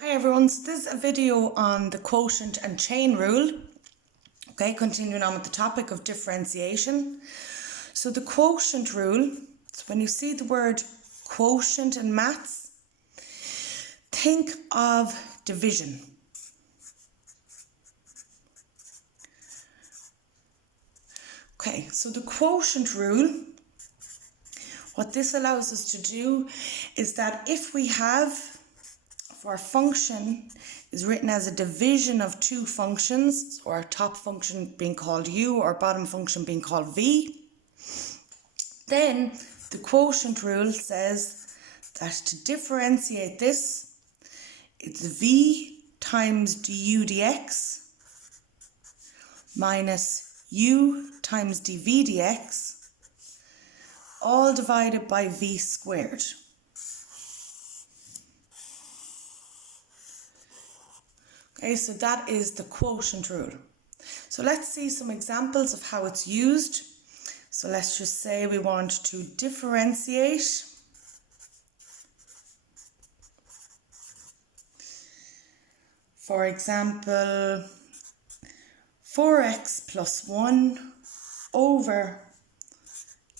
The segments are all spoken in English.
Hi everyone, so this is a video on the quotient and chain rule. Okay, continuing on with the topic of differentiation. So the quotient rule, so when you see the word quotient in maths, think of division. Okay, so the quotient rule, what this allows us to do is that if we have our function is written as a division of two functions, or our top function being called u or bottom function being called v, then the quotient rule says that to differentiate this, it's v times du dx minus u times dv dx, all divided by v squared. Okay, so that is the quotient rule. So let's see some examples of how it's used. So let's just say we want to differentiate for example 4x plus 1 over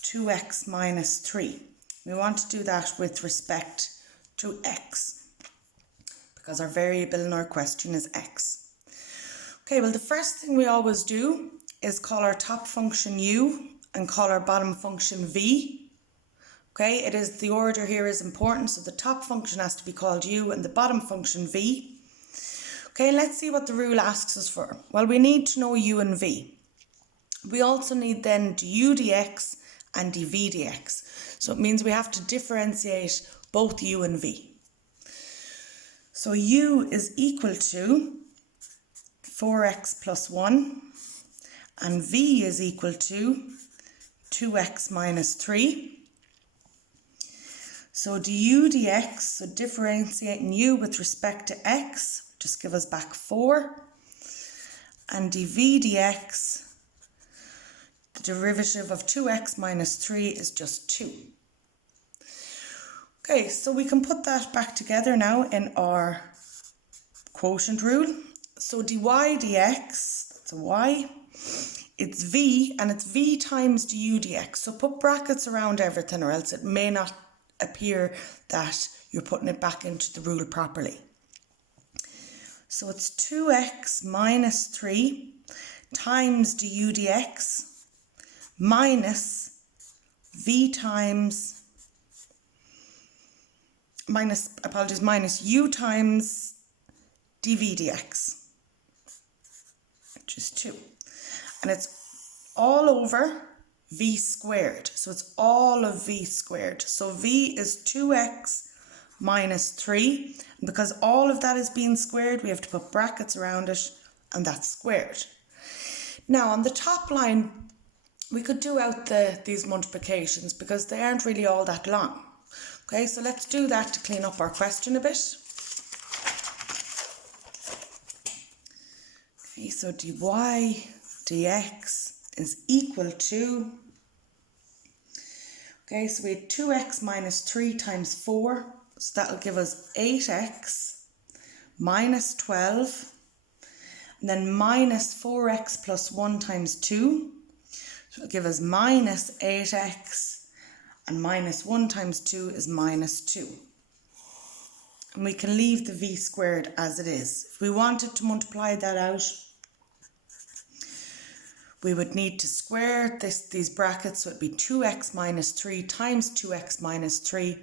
2x minus 3. We want to do that with respect to x, because our variable in our question is x. Okay, well the first thing we always do is call our top function u and call our bottom function v. Okay, it is, the order here is important, so the top function has to be called u and the bottom function v. Okay, let's see what the rule asks us for. Well, we need to know u and v. We also need then du dx and dv dx. So it means we have to differentiate both u and v. So u is equal to 4x plus 1 and v is equal to 2x minus 3. So du dx, so differentiating u with respect to x, just give us back 4. And dv dx, the derivative of 2x minus 3 is just 2. Okay, so we can put that back together now in our quotient rule. So dy dx, that's a y, it's v, and it's v times du dx. So put brackets around everything, or else it may not appear that you're putting it back into the rule properly. So it's 2x minus 3 times du dx minus v times minus u times dv dx, which is 2. And it's all over v squared. So it's all of v squared. So v is 2x minus 3. And because all of that is being squared, we have to put brackets around it, and that's squared. Now on the top line, we could do out these multiplications because they aren't really all that long. Okay, so let's do that to clean up our question a bit. Okay, so dy dx is equal to, okay, so we had 2x minus 3 times 4, so that'll give us 8x minus 12, and then minus 4x plus 1 times 2, so it'll give us minus 8x, and minus 1 times 2 is minus 2. And we can leave the v squared as it is. If we wanted to multiply that out, we would need to square these brackets, so it'd be 2x minus 3 times 2x minus 3.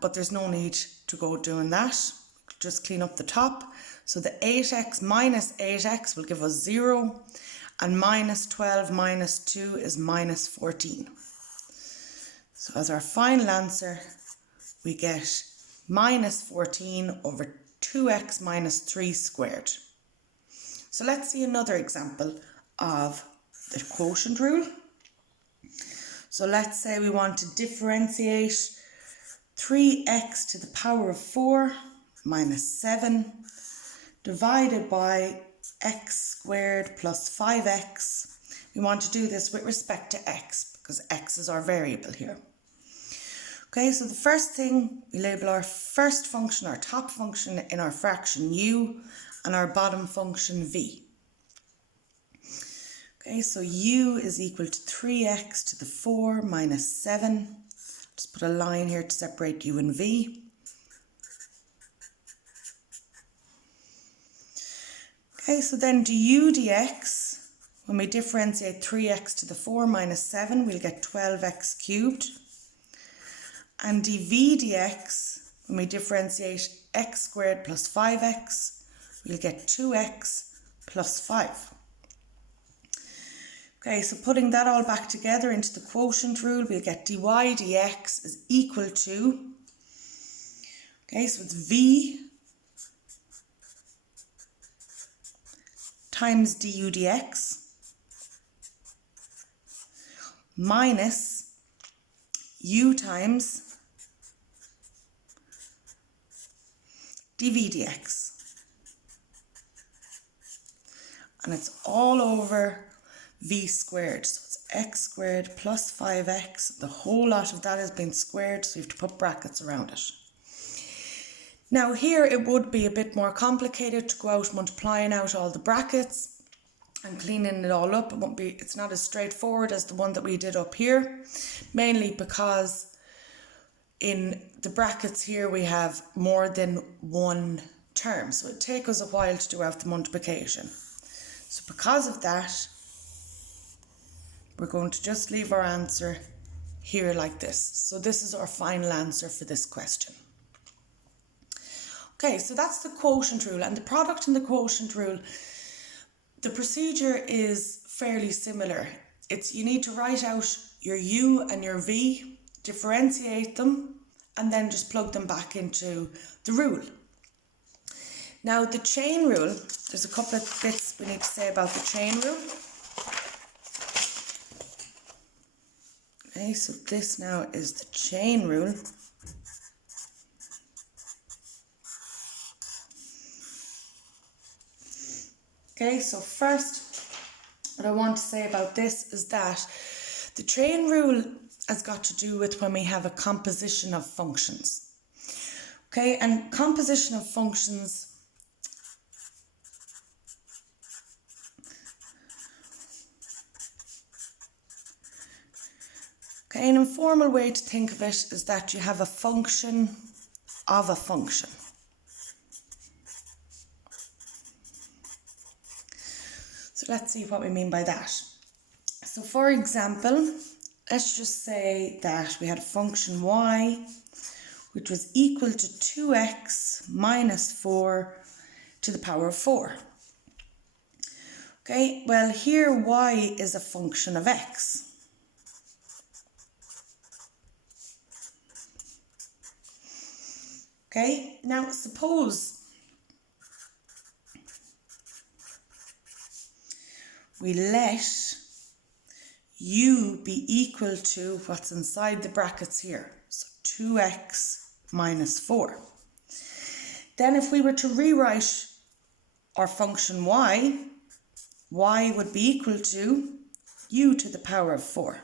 But there's no need to go doing that. Just clean up the top. So the 8x minus 8x will give us 0, and minus 12 minus 2 is minus 14. So as our final answer, we get minus 14 over 2x minus 3 squared. So let's see another example of the quotient rule. So let's say we want to differentiate 3x to the power of 4 minus 7 divided by x squared plus 5x. We want to do this with respect to x because x is our variable here. Okay, so the first thing, we label our first function, our top function in our fraction u, and our bottom function v. Okay, so u is equal to 3x to the 4 minus 7. Just put a line here to separate u and v. Okay, so then du dx, when we differentiate 3x to the 4 minus 7, we'll get 12x cubed. And dv dx, when we differentiate x squared plus 5x, we'll get 2x plus 5. Okay, so putting that all back together into the quotient rule, we'll get dy dx is equal to, okay, so it's v times du dx minus u times dv dx. And it's all over v squared. So it's x squared plus 5x. The whole lot of that has been squared, so you have to put brackets around it. Now here it would be a bit more complicated to go out multiplying out all the brackets and cleaning it all up. It's not as straightforward as the one that we did up here, mainly because in the brackets here we have more than one term, so it takes us a while to do out the multiplication. So because of that, we're going to just leave our answer here like this. So this is our final answer for this question. Okay, so that's the quotient rule, and the product in the quotient rule, the procedure is fairly similar. You need to write out your u and your v, differentiate them, and then just plug them back into the rule. Now the chain rule, there's a couple of bits we need to say about the chain rule. Okay, so this now is the chain rule. Okay, so first, what I want to say about this is that the chain rule has got to do with when we have a composition of functions. Okay, and composition of functions okay, an informal way to think of it is that you have a function of a function. So let's see what we mean by that. So for example, let's just say that we had a function y which was equal to 2x minus 4 to the power of 4. Okay, well here y is a function of x. Okay, now suppose we let u be equal to what's inside the brackets here, so 2x minus 4. Then if we were to rewrite our function y would be equal to u to the power of 4.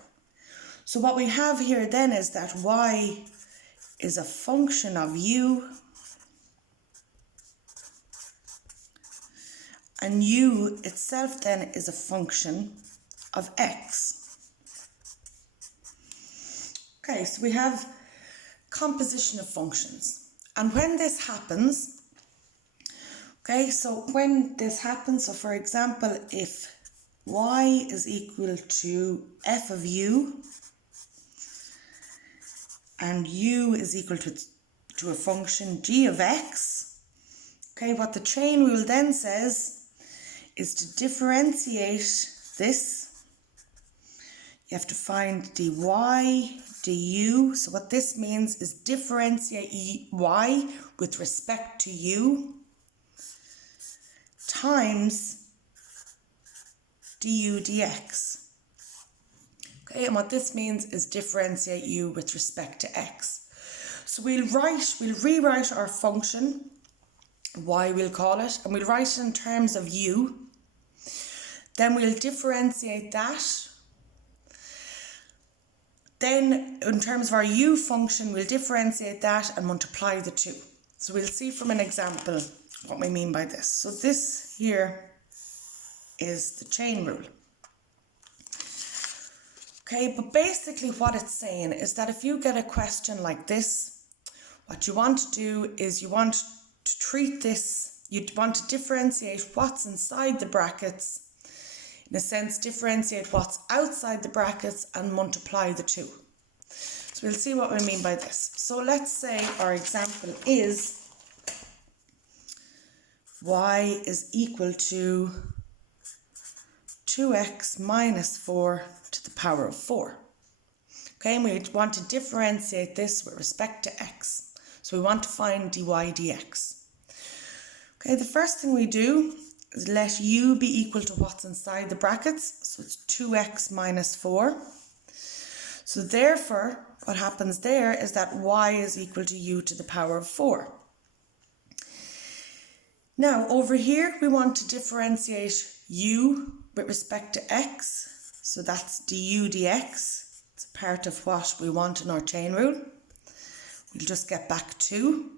So what we have here then is that y is a function of u, and u itself then is a function of x. Okay, so we have composition of functions. And when this happens, okay, so when this happens, so for example, if y is equal to f of u, and u is equal to a function g of x, okay, what the chain rule then says is to differentiate this. You have to find dy, du. So what this means is differentiate y with respect to u times du dx. Okay, and what this means is differentiate u with respect to x. So we'll rewrite our function, y we'll call it, and we'll write it in terms of u. Then we'll differentiate that. Then in terms of our u function, we'll differentiate that and multiply the two. So we'll see from an example what we mean by this. So this here is the chain rule. Okay, but basically what it's saying is that if you get a question like this, what you want to do is you want to treat this, you want to differentiate what's inside the brackets, in a sense differentiate what's outside the brackets and multiply the two. So we'll see what we mean by this. So let's say our example is y is equal to 2x minus 4 to the power of 4. Okay, and we want to differentiate this with respect to x. So we want to find dy dx. Okay, the first thing we do is let u be equal to what's inside the brackets. So it's 2x minus 4. So therefore, what happens there is that y is equal to u to the power of 4. Now, over here, we want to differentiate u with respect to x. So that's du dx. It's part of what we want in our chain rule. We'll just get back to.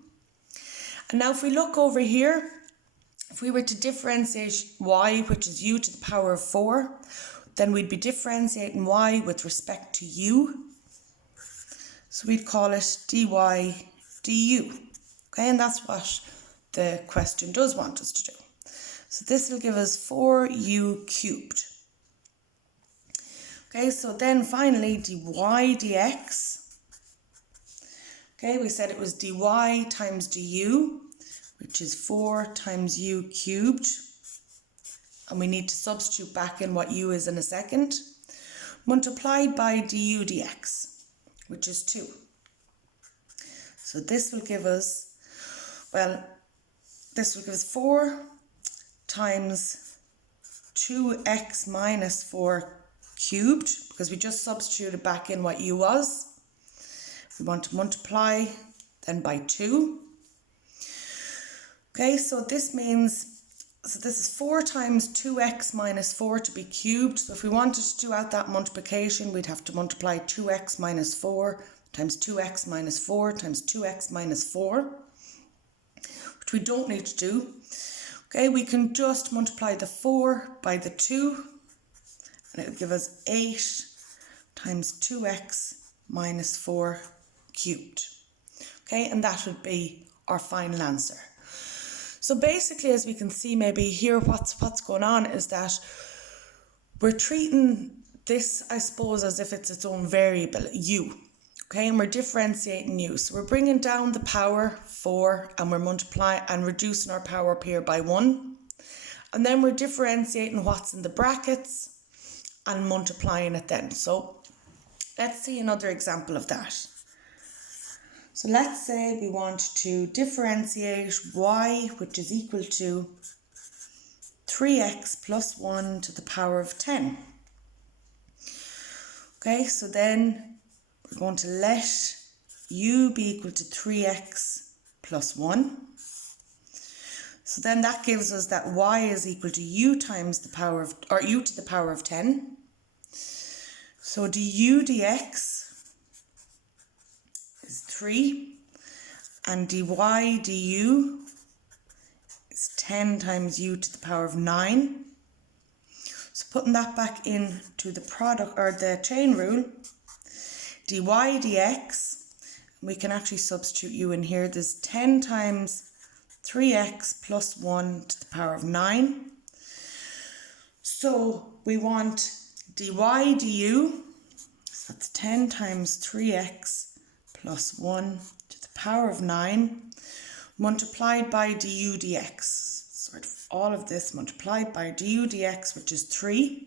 And now if we look over here, if we were to differentiate y, which is u to the power of 4, then we'd be differentiating y with respect to u. So we'd call it dy du. Okay, and that's what the question does want us to do. So this will give us 4u cubed. Okay, so then finally dy dx. Okay, we said it was dy times du, which is 4 times u cubed. And we need to substitute back in what u is in a second. Multiplied by du dx, which is 2. So this will give us, this will give us 4 times 2x minus 4 cubed, because we just substituted back in what u was. We want to multiply then by 2. Okay, so this means, so this is 4 times 2x minus 4 to be cubed. So if we wanted to do out that multiplication, we'd have to multiply 2x minus 4 times 2x minus 4 times 2x minus 4, which we don't need to do. Okay, we can just multiply the 4 by the 2, and it will give us 8 times 2x minus 4 cubed. Okay, and that would be our final answer. So basically, as we can see maybe here, what's going on is that we're treating this, I suppose, as if it's its own variable, u. Okay, and we're differentiating u. So we're bringing down the power 4 and we're multiplying and reducing our power up here by 1. And then we're differentiating what's in the brackets and multiplying it then. So let's see another example of that. So let's say we want to differentiate y, which is equal to 3x plus 1 to the power of 10. Okay, so then we're going to let u be equal to 3x plus 1. So then that gives us that y is equal to u times the power of, or u to the power of 10. So du dx is 3, and dy du is 10 times u to the power of 9. So putting that back into the product, or the chain rule, dy dx, we can actually substitute u in here. There's 10 times 3x plus 1 to the power of 9. So we want dy du, so that's 10 times 3x plus 1 to the power of 9, multiplied by du dx. Sort of all of this multiplied by du dx, which is 3.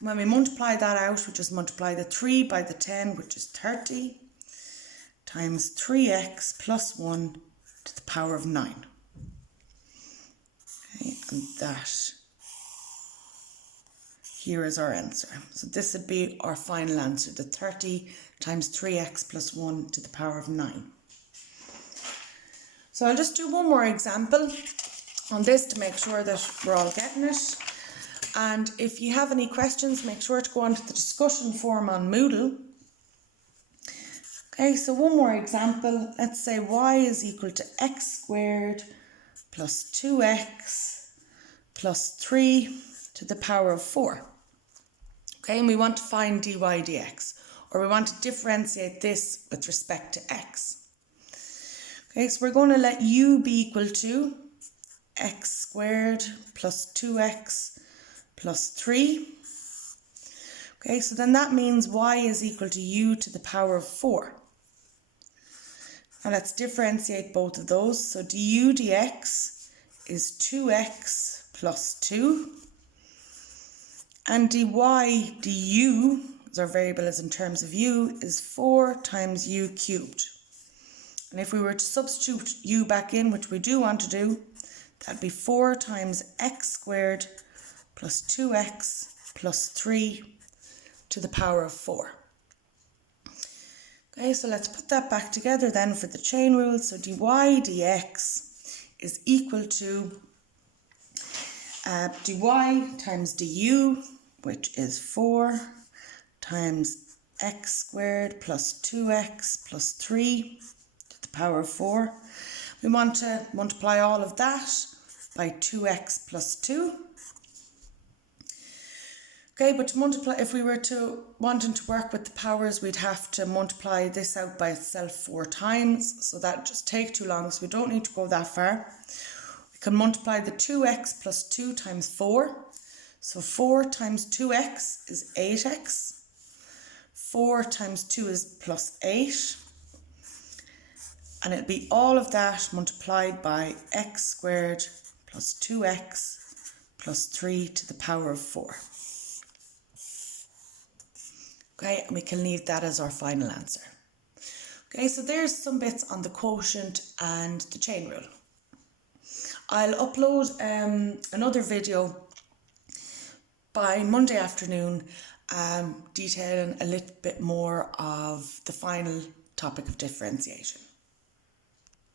When we multiply that out, we just multiply the 3 by the 10, which is 30, times 3x plus 1 to the power of 9. Okay, and that here is our answer. So this would be our final answer, the 30 times 3x plus 1 to the power of 9. So I'll just do one more example on this to make sure that we're all getting it. And if you have any questions, make sure to go onto the discussion forum on Moodle. Okay, so one more example. Let's say y is equal to x squared plus 2x plus 3 to the power of 4. Okay, and we want to find dy dx, or we want to differentiate this with respect to x. Okay, so we're going to let u be equal to x squared plus 2x plus 3. Okay, so then that means y is equal to u to the power of 4. Now let's differentiate both of those. So du dx is 2x plus 2. And dy du, as our variable is in terms of u, is 4 times u cubed. And if we were to substitute u back in, which we do want to do, that'd be 4 times x squared plus 2x plus 3 to the power of 4. Okay, so let's put that back together then for the chain rule. So dy dx is equal to dy times du, which is 4 times x squared plus 2x plus 3 to the power of 4. We want to multiply all of that by 2x plus 2. Okay, but to multiply, if we were wanting to work with the powers, we'd have to multiply this out by itself 4 times. So that just take too long, so we don't need to go that far. We can multiply the 2x plus 2 times 4. So 4 times 2x is 8x. 4 times 2 is plus 8. And it'll be all of that multiplied by x squared plus 2x plus 3 to the power of 4. Okay, and we can leave that as our final answer. Okay, so there's some bits on the quotient and the chain rule. I'll upload another video by Monday afternoon detailing a little bit more of the final topic of differentiation.